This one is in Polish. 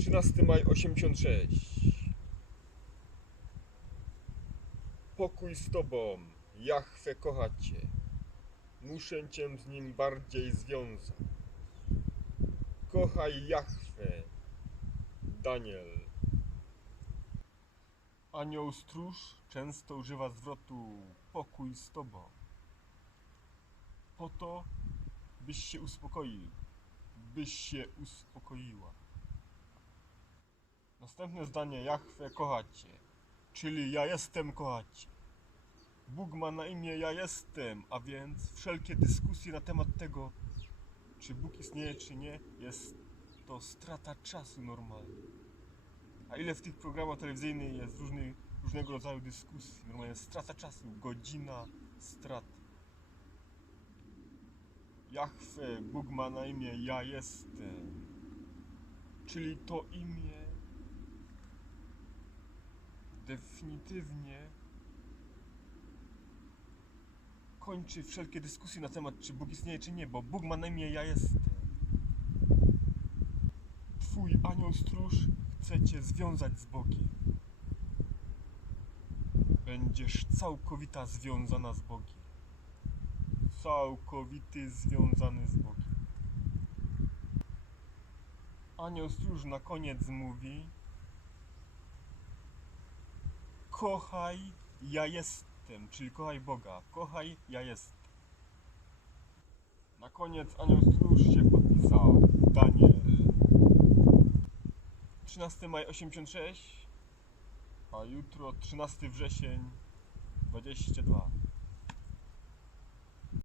13 maj 86 Pokój z Tobą, Jachwę kocha Cię. Muszę Cię z Nim bardziej związać. Kochaj Jachwę, Daniel. Anioł stróż często używa zwrotu pokój z Tobą. Po to, byś się uspokoił, byś się uspokoiła. Następne zdanie Jachwę kochacie, czyli ja jestem kochacie. Bóg ma na imię ja jestem, a więc wszelkie dyskusje na temat tego, czy Bóg istnieje, czy nie, jest to strata czasu normalnie. A ile w tych programach telewizyjnych jest różnych, różnego rodzaju dyskusji, normalnie strata czasu, godzina straty. Jachwę, Bóg ma na imię ja jestem, czyli to imię definitywnie kończy wszelkie dyskusje na temat, czy Bóg istnieje, czy nie, bo Bóg ma na imię ja jestem. Twój anioł stróż chce cię związać z Bogiem. Będziesz całkowita związana z Bogiem. Całkowity związany z Bogiem. Anioł stróż na koniec mówi Kochaj, ja jestem, czyli kochaj Boga. Kochaj, ja jestem. Na koniec anioł stróż się podpisał. Daniel. 13 maj 86, a jutro 13 wrzesień 22.